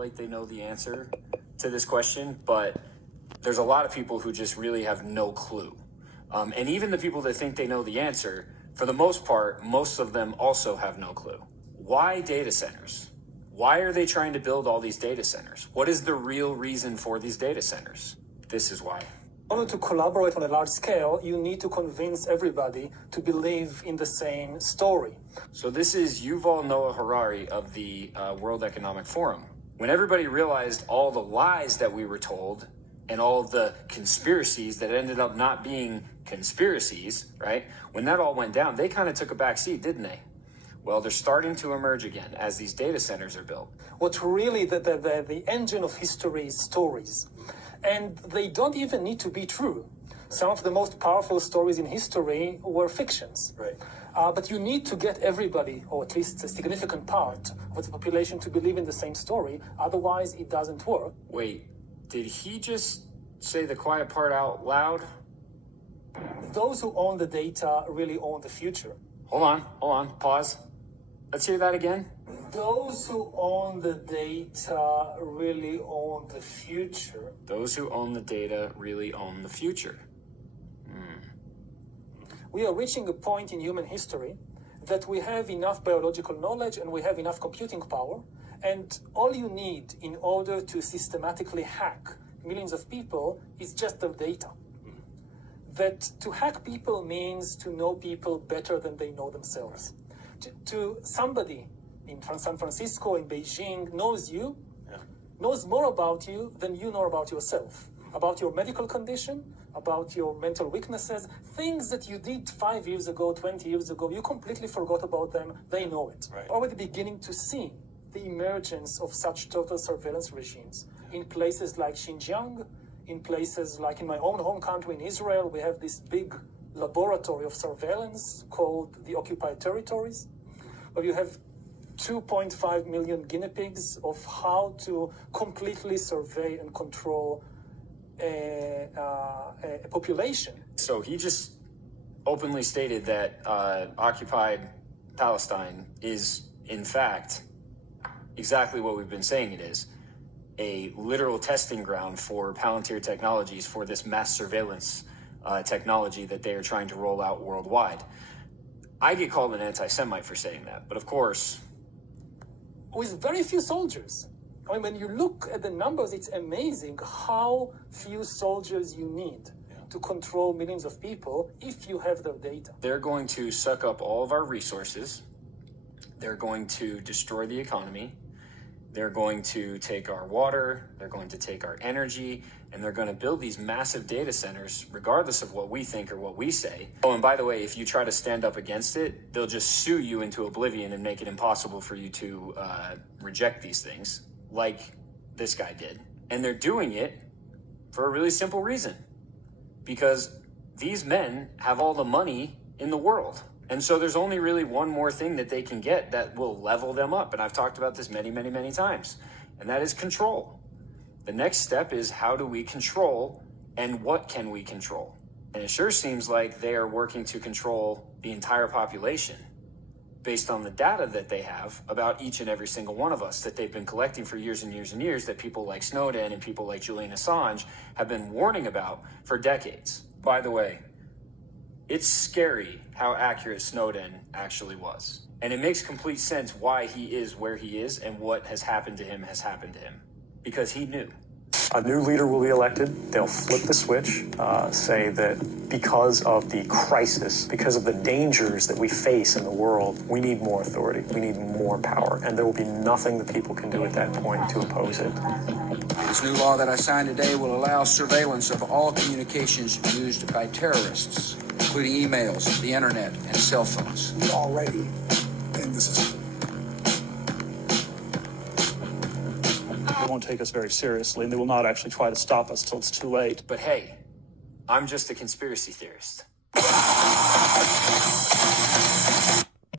like they know the answer to this question, but there's a lot of people who just really have no clue. And even the people that think they know the answer, for the most part, most of them also have no clue. Why data centers? Why are they trying to build all these data centers? What is the real reason for these data centers? This is why. In order to collaborate on a large scale, you need to convince everybody to believe in the same story. So this is Yuval Noah Harari of the World Economic Forum. When everybody realized all the lies that we were told and all of the conspiracies that ended up not being conspiracies, right? When that all went down, they kind of took a back seat, didn't they? Well, they're starting to emerge again as these data centers are built. What really the engine of history is stories. And they don't even need to be true. Some of the most powerful stories in history were fictions. Right. But you need to get everybody, or at least a significant part of the population, to believe in the same story. Otherwise, it doesn't work. Wait, did he just say the quiet part out loud? Those who own the data really own the future. Hold on, pause. Let's hear that again. Those who own the data really own the future. Those who own the data really own the future. We are reaching a point in human history that we have enough biological knowledge and we have enough computing power, and all you need in order to systematically hack millions of people is just the data. That to hack people means to know people better than they know themselves. To somebody in San Francisco, in Beijing, knows you, knows more about you than you know about yourself, about your medical condition, about your mental weaknesses, things that you did 5 years ago, 20 years ago, you completely forgot about them, they know it. Right. Already beginning to see the emergence of such total surveillance regimes in places like Xinjiang, in places like in my own home country in Israel, we have this big laboratory of surveillance called the occupied territories, where you have 2.5 million guinea pigs of how to completely survey and control a population. So he just openly stated that occupied Palestine is, in fact, exactly what we've been saying it is. A literal testing ground for Palantir Technologies for this mass surveillance technology that they are trying to roll out worldwide. I get called an anti-Semite for saying that, but of course... With very few soldiers. I mean, when you look at the numbers, it's amazing how few soldiers you need to control millions of people if you have their data. They're going to suck up all of our resources. They're going to destroy the economy. They're going to take our water, they're going to take our energy, and they're going to build these massive data centers, regardless of what we think or what we say. Oh, and by the way, if you try to stand up against it, they'll just sue you into oblivion and make it impossible for you to reject these things, like this guy did. And they're doing it for a really simple reason. Because these men have all the money in the world. And so there's only really one more thing that they can get that will level them up. And I've talked about this many, many, many times. And that is control. The next step is how do we control and what can we control? And it sure seems like they are working to control the entire population based on the data that they have about each and every single one of us that they've been collecting for years and years and years, that people like Snowden and people like Julian Assange have been warning about for decades. By the way, it's scary how accurate Snowden actually was. And it makes complete sense why he is where he is and what has happened to him has happened to him. Because he knew. A new leader will be elected. They'll flip the switch, say that because of the crisis, because of the dangers that we face in the world, we need more authority, we need more power, and there will be nothing that people can do at that point to oppose it. This new law that I signed today will allow surveillance of all communications used by terrorists, including emails, the internet, and cell phones. We're already in the system. They won't take us very seriously, and they will not actually try to stop us till it's too late. But hey, I'm just a conspiracy theorist.